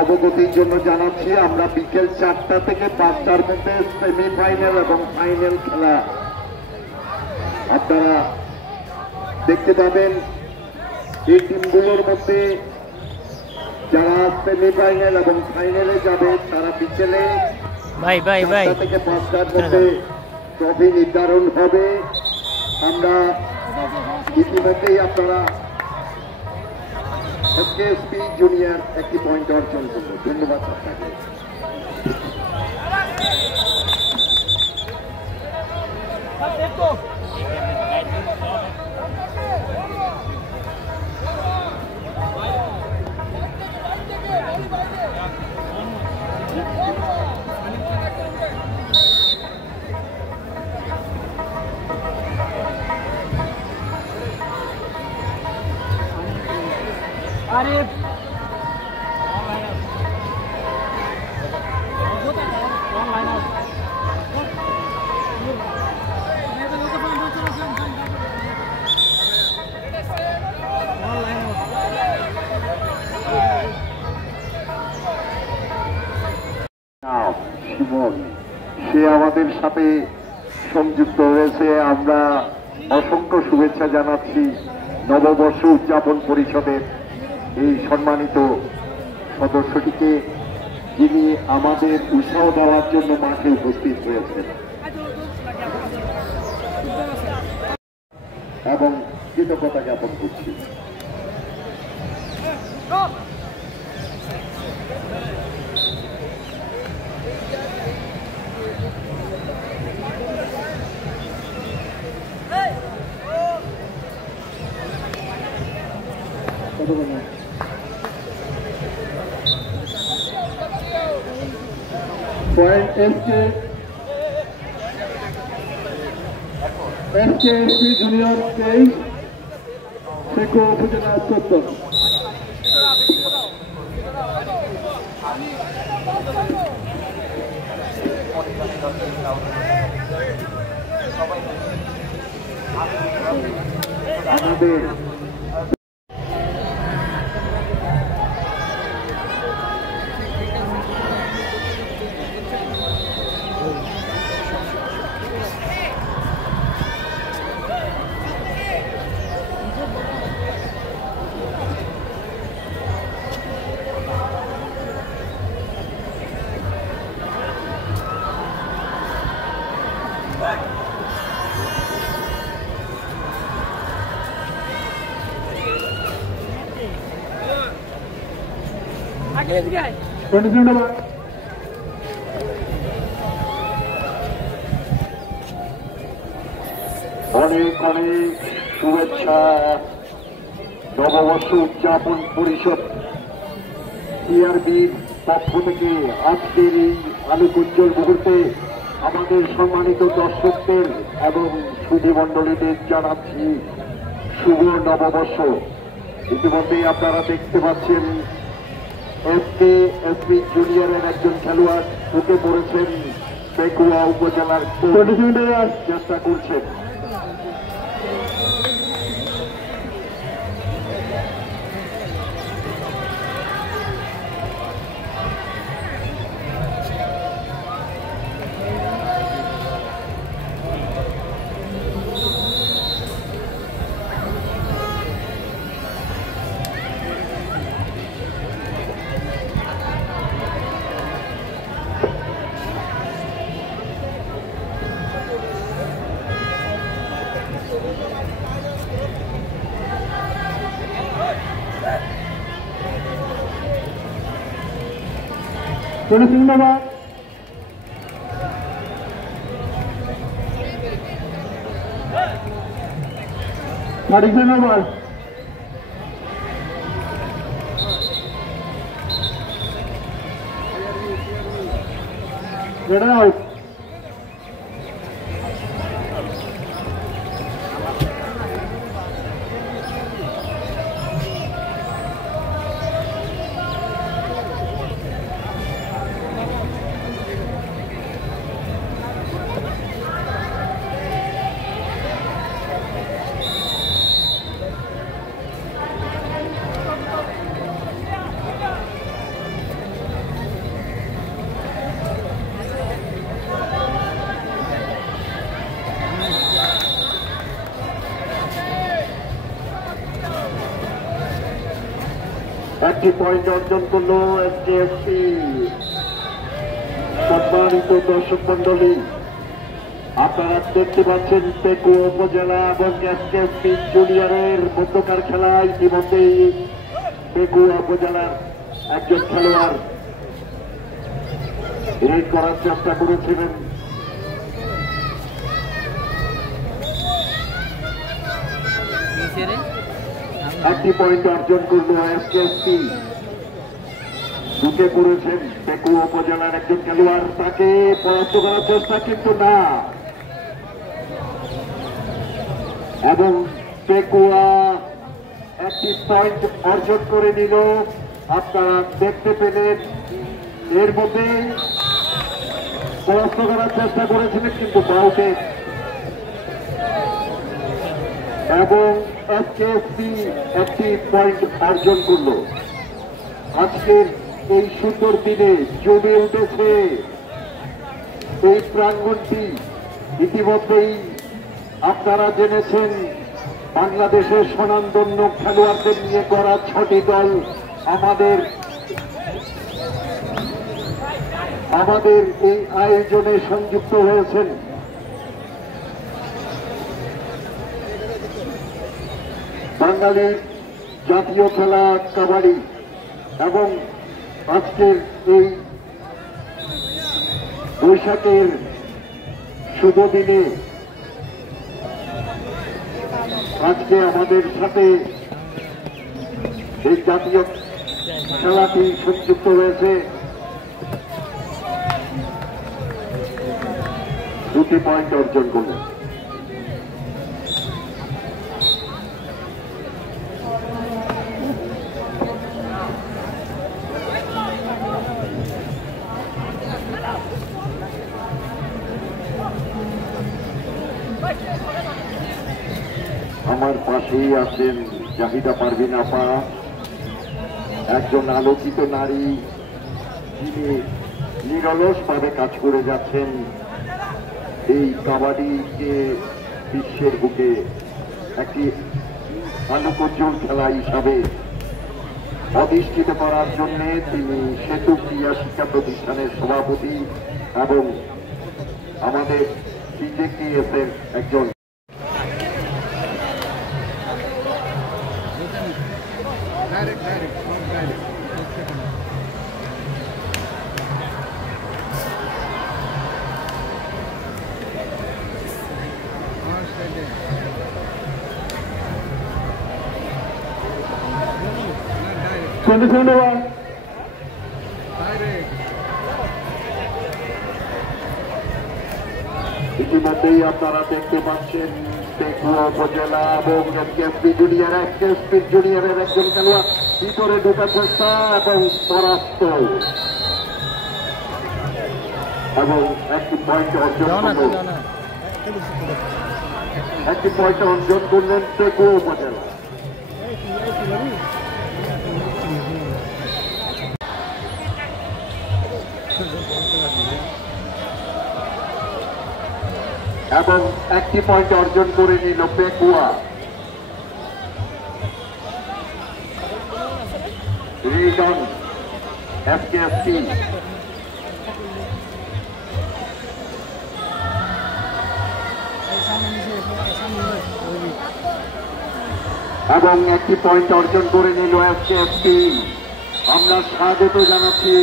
অবগতির জন্য জানাচ্ছি আমরা বিকেল 4টা থেকে 5টার মধ্যে সেমিফাইনাল এবং ফাইনাল খেলা আপনারা দেখতে পাবেন। এই টিমগুলোর মধ্যে যারা সেমিফাইনাল এবং ফাইনালে যাবে তারা বিকেলে 4টা থেকে 5টার মধ্যে ট্রফি নির্ধারণ হবে। আমরা ইতিমধ্যেই আপনারা এসকেএসপি জুনিয়র একটি পয়েন্ট অর্জন করল। ধন্যবাদ আপনাকে। আরে শিবন সে আমাদের সাথে সংযুক্ত হয়েছে। আমরা অসংখ্য শুভেচ্ছা জানাচ্ছি নববর্ষ উদযাপন পরিষদের এই সম্মানিত সদস্যটিকে, যিনি আমাদের উৎসাহ দেওয়ার জন্য মাঠে উপস্থিত হয়েছেন এবং কৃতজ্ঞতা জ্ঞাপন করছি। পয়েন্ট এসকেএসপি জুনিয়র 23 শেখো উপজেলা 14। আমাদের অনেক অনেক শুভেচ্ছা। নববর্ষ উদযাপন পরিষদ টিআরবির পক্ষ থেকে আজকের এই আলোকোজ্জ্বল মুহূর্তে আমাদের সম্মানিত দর্শকদের এবং সুধীমণ্ডলীদের জানাচ্ছি শুভ নববর্ষ। ইতিমধ্যেই আপনারা দেখতে পাচ্ছেন এসকেএসপি জুনিয়রের একজন খেলোয়াড় ঢুকে পড়েছেন, পেকুয়া উপজেলার চেষ্টা করছেন। ধন্যবাদ। ধন্যবাদ। একটি পয়েন্ট অর্জন করলো এসকেএসপি। সম্মানিত দর্শক মন্ডলী, আপনারা দেখতে পাচ্ছেন পেকুয়া উপজেলা এবং এসকেএসপি জুনিয়রের মধ্যকার খেলা ইতিমধ্যেই পেকুয়া উপজেলার একজন খেলোয়াড় রেড করার চেষ্টা করেছিলেন। একটি পয়েন্ট অর্জন করল এসকেএসপি। ঢুকে পড়েছেন পেকুয়া উপজেলার একজন খেলোয়াড়, তাকে পরাস্ত করার চেষ্টা কিন্তু না, এবং পেকুয়া একটি পয়েন্ট অর্জন করে নিল। আপনারা দেখতে পেলেন এর মধ্যে পরাস্ত করার চেষ্টা করেছিলেন কিন্তু বাউটে, এবং এসকেএসপি একটি পয়েন্ট অর্জন করল। আজকের এই সুন্দর দিনে জমে উঠেছে এই প্রাঙ্গণটি। ইতিমধ্যেই আপনারা জেনেছেন বাংলাদেশের স্বনামধন্য খেলোয়াড়দের নিয়ে করা 6টি দল আমাদের এই আয়োজনে সংযুক্ত হয়েছেন। বাঙালির জাতীয় খেলা কাবাডি, এবং আজকের এই বৈশাখের শুভ দিনে আজকে আমাদের সাথে এই জাতীয় খেলাটি সংযুক্ত হয়েছে। 2টি পয়েন্ট অর্জন করলেন। আমার পাশেই আছেন জাহিদা পারভিন আপা, একজন আলোকিত নারী, যিনি নিরলসভাবে কাজ করে যাচ্ছেন এই কাবাডিকে বিশ্বের বুকে একটি আলোকোজ্জ্বল খেলা হিসাবে অধিষ্ঠিত করার জন্য। তিনি সেতু ক্রীড়া শিক্ষা প্রতিষ্ঠানের সভাপতি এবং আমাদের সিজেকেএসের একজন। ইতিমধ্যেই আপনারা দেখতে পাচ্ছেন পেকুয়া উপজেলা এবং এসকেএসপি জুনিয়রের একজন খেলোয়াড় ভিতরে ঢোকার চেষ্টা এবং পরাস্ত, এবং একটি পয়েন্ট অর্জন করলেন পেকুয়া উপজেলা। এবং একটি পয়েন্ট অর্জন করে নিল পেকুয়া। রিডন এসকেএসপি এবং একটি পয়েন্ট অর্জন করে নিল এসকেএসপি। আমরা স্বাগত জানাচ্ছি